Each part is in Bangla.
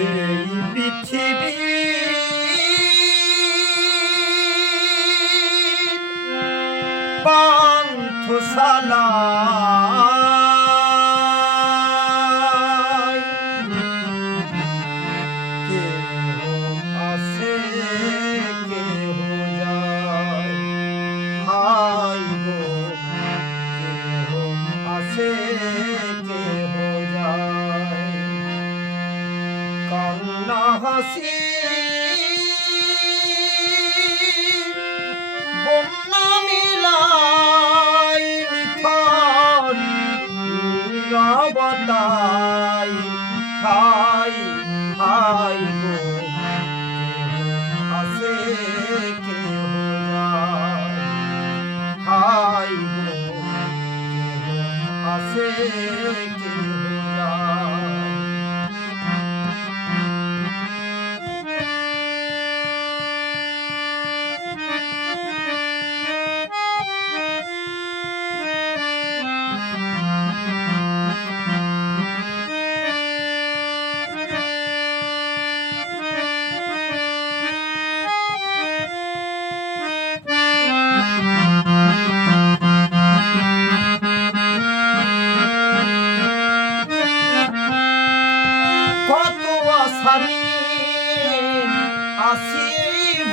এই পৃথিবী পান্থশালা। নিরবতাই হাই হাই গো আসে যায় হাই গো আসে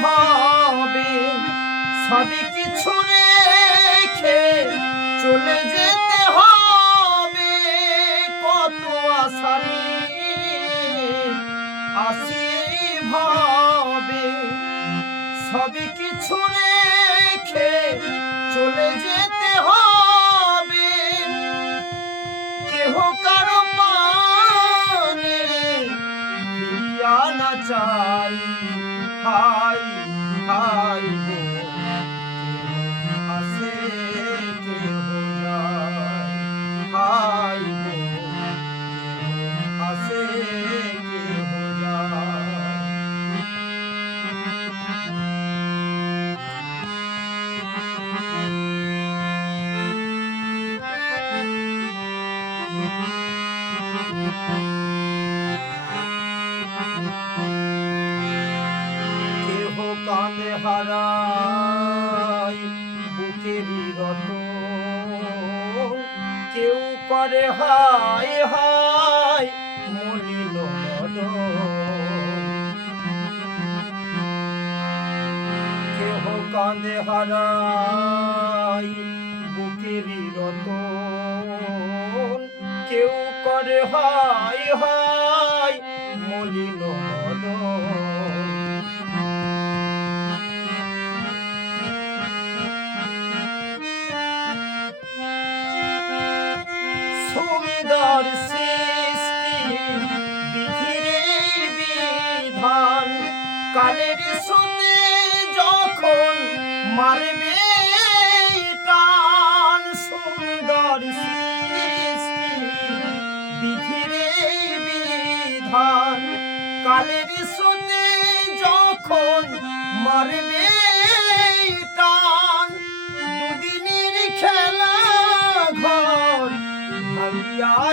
ভাবে সবই কিছু রেখে চলে যেতে হবে। কত আসামি আসি ভাবে সবই কিছু রেখে চলে যেতে হবে। কেহ কারও পানে না চাই। হাই হাই গো হারাই বুকেরই রত কেউ করে হায় হায় মদন। কেহ কাঁদে হারাই বুকেরই রত কেউ করে হায় হায় মলিন মদন। সুন্দর সৃষ্টি বিধিরে বিধান, কালের সুতে যখন মারবে টান সুন্দর সৃষ্টি বিধিরে বিধান কালের সুতে যখন মারবে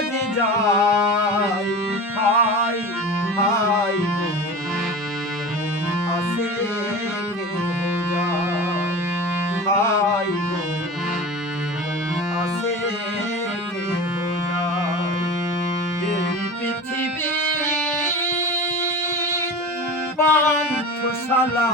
যে যাই হাই হাই আসে হাই আসে এই পৃথিবী পান্থশালা